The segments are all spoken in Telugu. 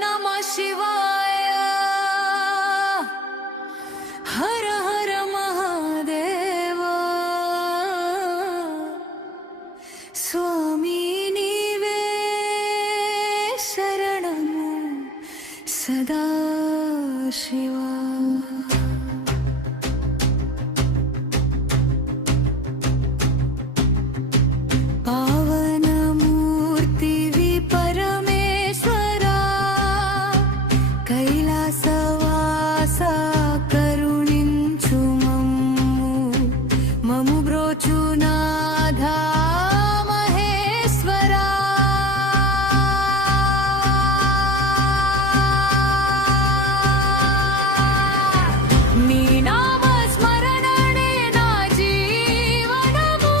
नमः शिवाय। हर हर महादेव। स्वामी नीवे शरणमु सदा शिवा। కైలాసవాసా కరుణించు మము బ్రోచునాథా మహేశ్వరా। నీ నామ స్మరణనే నా జీవనము,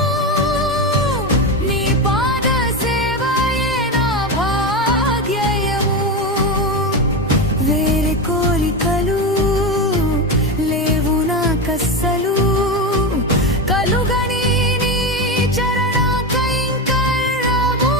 నీ పాద సేవయే నా భాగ్యయము। వేరే కోరికలు లేవు నాకస్సలు, కలుగని నీ చరణ కైంకర్యము।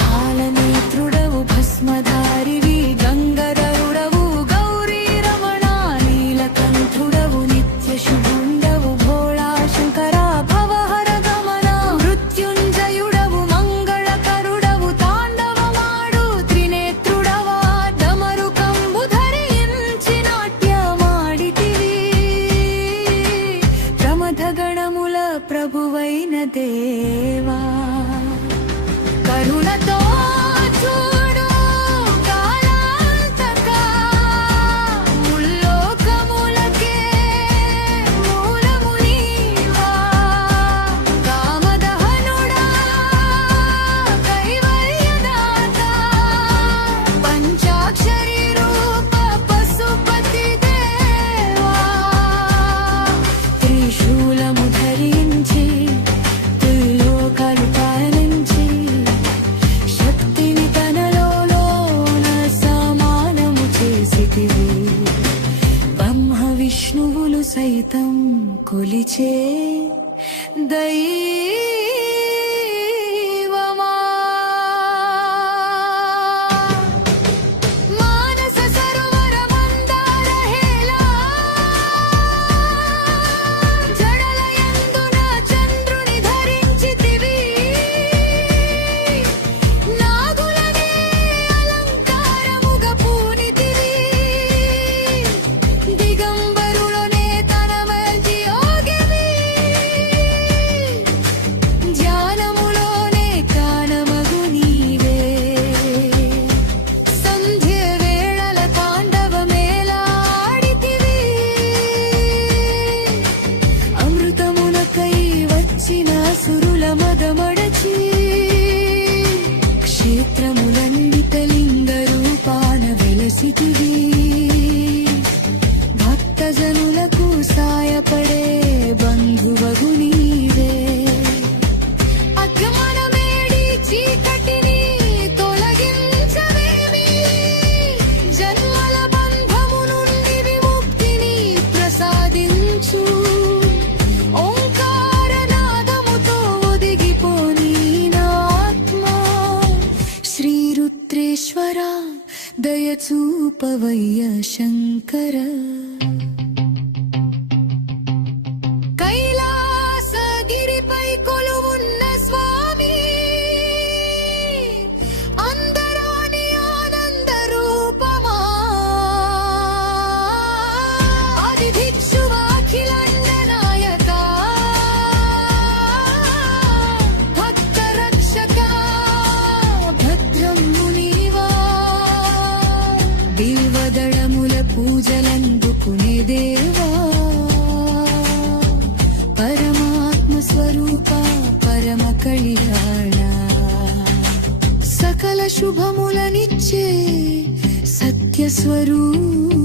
హాలనేత్రుడవు భస్మధారివి గంగధరుడవు గౌరీ రమణ, నీలకంఠుడవు నిత్య శుభుండవు భోళా శంకర భవహర గమన। మృత్యుంజయుడవు మంగళకరుడవు తాండవమాడు త్రినేత్రుడవా, డమరుకంబు ధరించి నాట్యమాడితివి। ప్రమథ గణముల ప్రభువైన దేవా, కరుణతో చూడు కాలాంతకా, ముల్లోకములకే మూలము నీవా। కామదహనుడా కైవల్యదాత, పంచాక్షరి రూప పశుపతి దేవా। త్రిశూలము ధరించి త్రిలోకాలు పాలించి, శక్తిని తనలోన సమానము చేసితివి। బ్రహ్మ విష్ణువులు సైతం కొలిచే దైవమా। మానస సరోవర మందార హేళా, జడలయందున చంద్రుని ధరించితివి। నాగులనే అలంకారముగా పూనితివి, దిగంబరులనే తనవంటి యోగివి। ధ్యానములోనే కానమగు నీవే, సంధ్య వేళల తాండవమేలాడితివి। అమృతమునకై వచ్చిన సురుల మదమడచి, క్షేత్రములన్నిట లింగ రూపాన వెలసితివి। భక్తజనులకు సాయపడే బంధువగు నీవే, అజ్ఞానమేడి చీకటిని తొలగించవేమి। జన్మల బంధము నుండి విముక్తిని ప్రసాదించు, ఓంకారనాదముతో ఒదిగిపోని నా ఆత్మ। శ్రీ రుద్రేశ్వర దయచూపవయ్య శంకర। కైలాసగిరిపై కొలువున్న స్వామి, అందరాని ఆనంద రూపమా। ఆదిభిక్షువా అఖిలాండ నాయకా, భక్త రక్షకా భద్రం మునీవా। బిల్వదళముల పూజలందుకునే దేవా, పరమాత్మ స్వరూప పరమ కళ్యాణ। సకల శుభములనిచ్చే సత్య స్వరూప,